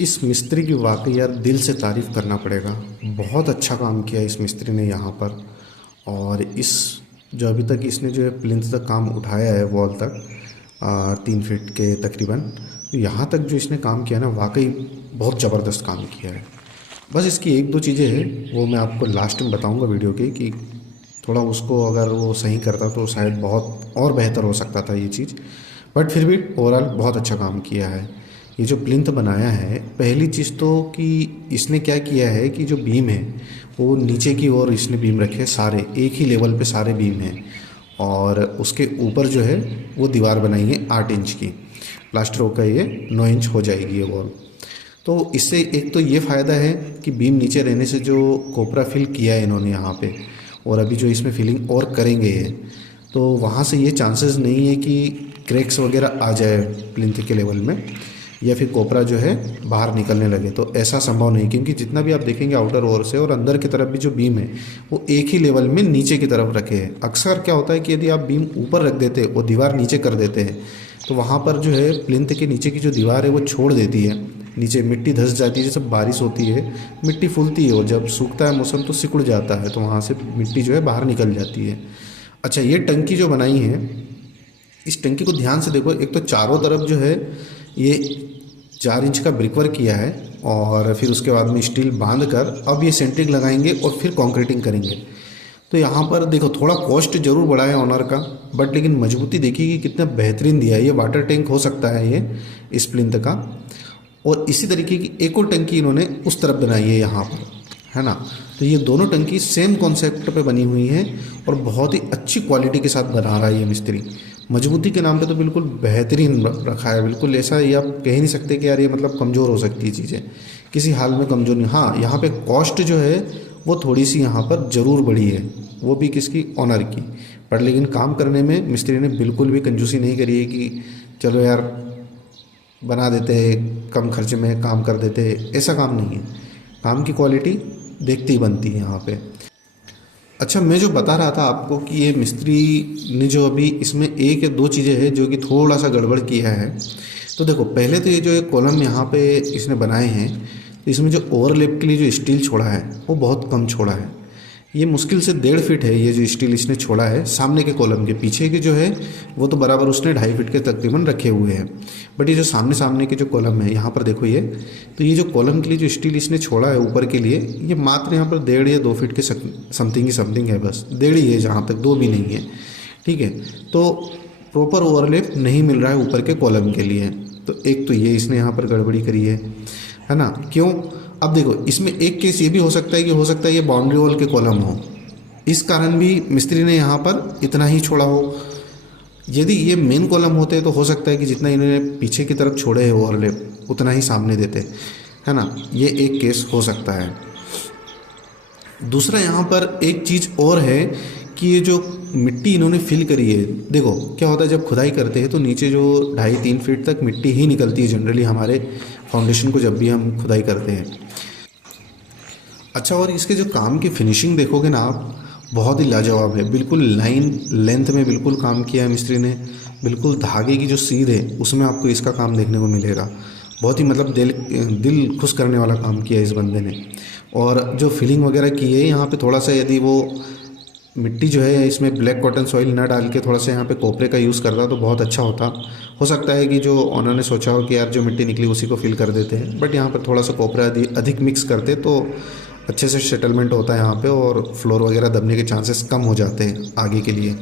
इस मिस्त्री की वाकई यार दिल से तारीफ़ करना पड़ेगा। बहुत अच्छा काम किया इस मिस्त्री ने यहाँ पर। और इस जो अभी तक इसने जो है प्लिंथ तक काम उठाया है वॉल तक 3 फीट के तकरीबन, तो यहाँ तक जो इसने काम किया ना वाकई बहुत ज़बरदस्त काम किया है। बस इसकी एक दो चीज़ें हैं वो मैं आपको लास्ट में बताऊँगा वीडियो के, कि थोड़ा उसको अगर वो सही करता तो शायद बहुत और बेहतर हो सकता था ये चीज़। बट फिर भी ओवरऑल बहुत अच्छा काम किया है। ये जो प्लिंथ बनाया है, पहली चीज़ तो कि इसने क्या किया है कि जो बीम है वो नीचे की ओर इसने बीम रखे हैं, सारे एक ही लेवल पे सारे बीम हैं। और उसके ऊपर जो है वो दीवार बनाई है 8 इंच की। प्लास्टर होकर ये 9 इंच हो जाएगी ये वॉल। तो इससे एक तो ये फ़ायदा है कि बीम नीचे रहने से जो कोपरा फिल किया है इन्होंने यहाँ पे, और अभी जो इसमें फिलिंग और करेंगे ये, तो वहाँ से ये चांसेस नहीं है कि क्रैक्स वगैरह आ जाए प्लिंथ के लेवल में, या फिर कोपरा जो है बाहर निकलने लगे। तो ऐसा संभव नहीं, क्योंकि जितना भी आप देखेंगे आउटर ओर से और अंदर की तरफ भी जो बीम है वो एक ही लेवल में नीचे की तरफ रखे हैं। अक्सर क्या होता है कि यदि आप बीम ऊपर रख देते वो दीवार नीचे कर देते हैं, तो वहाँ पर जो है प्लिंथ के नीचे की जो दीवार है वो छोड़ देती है, नीचे मिट्टी धंस जाती है। जैसे बारिश होती है मिट्टी फूलती है, और जब सूखता है मौसम तो सिकुड़ जाता है, तो वहाँ से मिट्टी जो है बाहर निकल जाती है। अच्छा, ये टंकी जो बनाई है, इस टंकी को ध्यान से देखो। एक तो चारों तरफ जो है ये 4 इंच का ब्रिकवर्क किया है, और फिर उसके बाद में स्टील बांध कर अब ये सेंट्रिंग लगाएंगे और फिर कंक्रीटिंग करेंगे। तो यहाँ पर देखो थोड़ा कॉस्ट जरूर बढ़ा है ऑनर का, बट लेकिन मजबूती देखिए कि कितना बेहतरीन दिया है। ये वाटर टैंक हो सकता है ये स्प्लिंथ का। और इसी तरीके की एक और टंकी इन्होंने उस तरफ बनाई है यहाँ पर, है ना। तो ये दोनों टंकी सेम कॉन्सेप्ट पे बनी हुई हैं और बहुत ही अच्छी क्वालिटी के साथ बना रहा है ये मिस्त्री। मजबूती के नाम पे तो बिल्कुल बेहतरीन रखा है। बिल्कुल ऐसा ये आप कह ही नहीं सकते कि यार ये मतलब कमज़ोर हो सकती है चीज़ें, किसी हाल में कमज़ोर नहीं। हाँ, यहाँ पे कॉस्ट जो है वो थोड़ी सी यहाँ पर ज़रूर बढ़ी है, वो भी किसकी, ऑनर की। पर लेकिन काम करने में मिस्त्री ने बिल्कुल भी कंजूसी नहीं करी है कि चलो यार बना देते हैं, कम खर्चे में काम कर देते हैं, ऐसा काम नहीं है। काम की क्वालिटी देखते ही बनती है यहाँ पे। अच्छा, मैं जो बता रहा था आपको कि ये मिस्त्री ने जो अभी इसमें एक या दो चीज़ें हैं जो कि थोड़ा सा गड़बड़ किया है। तो देखो, पहले तो ये जो एक कॉलम यहाँ पे इसने बनाए हैं, तो इसमें जो ओवरलैप के लिए जो स्टील छोड़ा है वो बहुत कम छोड़ा है। ये मुश्किल से 1.5 फीट है ये जो स्टील इसने छोड़ा है सामने के कॉलम के। पीछे के जो है वो तो बराबर उसने 2.5 फीट के तकरीबन रखे हुए हैं, बट ये जो सामने सामने के जो कॉलम है यहाँ पर देखो ये, तो ये जो कॉलम के लिए जो स्टील इसने छोड़ा है ऊपर के लिए, ये मात्र यहाँ पर 1.5 या 2 फीट के समथिंग ही समथिंग है, बस 1.5 ही है, जहाँ तक 2 भी नहीं है। ठीक है, तो प्रॉपर ओवरलैप नहीं मिल रहा है ऊपर के कॉलम के लिए। तो एक तो ये इसने यहाँ पर गड़बड़ी करी है ना। क्यों? अब देखो, इसमें एक केस ये भी हो सकता है कि हो सकता है ये बाउंड्री वॉल के कॉलम हो, इस कारण भी मिस्त्री ने यहाँ पर इतना ही छोड़ा हो। यदि ये मेन कॉलम होते तो हो सकता है कि जितना इन्होंने पीछे की तरफ छोड़े हैं ओवरलैप उतना ही सामने देते, है ना। ये एक केस हो सकता है। दूसरा यहाँ पर एक चीज़ और है कि ये जो मिट्टी इन्होंने फिल करी है, देखो क्या होता है जब खुदाई करते हैं तो नीचे जो 2.5-3 फीट तक मिट्टी ही निकलती है जनरली हमारे फाउंडेशन को जब भी हम खुदाई करते हैं। अच्छा, और इसके जो काम की फिनिशिंग देखोगे ना आप, बहुत ही लाजवाब है। बिल्कुल लाइन लेंथ में बिल्कुल काम किया है मिस्त्री ने। बिल्कुल धागे की जो सीध है उसमें आपको इसका काम देखने को मिलेगा। बहुत ही मतलब दिल खुश करने वाला काम किया है इस बंदे ने। और जो फिलिंग वगैरह की है यहाँ पे, थोड़ा सा यदि वो मिट्टी जो है इसमें ब्लैक कॉटन सॉइल ना डाल के थोड़ा सा यहाँ पे कोपरे का यूज़ करता तो बहुत अच्छा होता। हो सकता है कि जो ऑनर ने सोचा हो कि यार जो मिट्टी निकली उसी को फिल कर देते हैं, बट यहाँ पर थोड़ा सा कोपरा अधिक मिक्स करते तो अच्छे से सेटलमेंट होता है यहाँ पे, और फ्लोर वगैरह दबने के चांसेस कम हो जाते हैं आगे के लिए।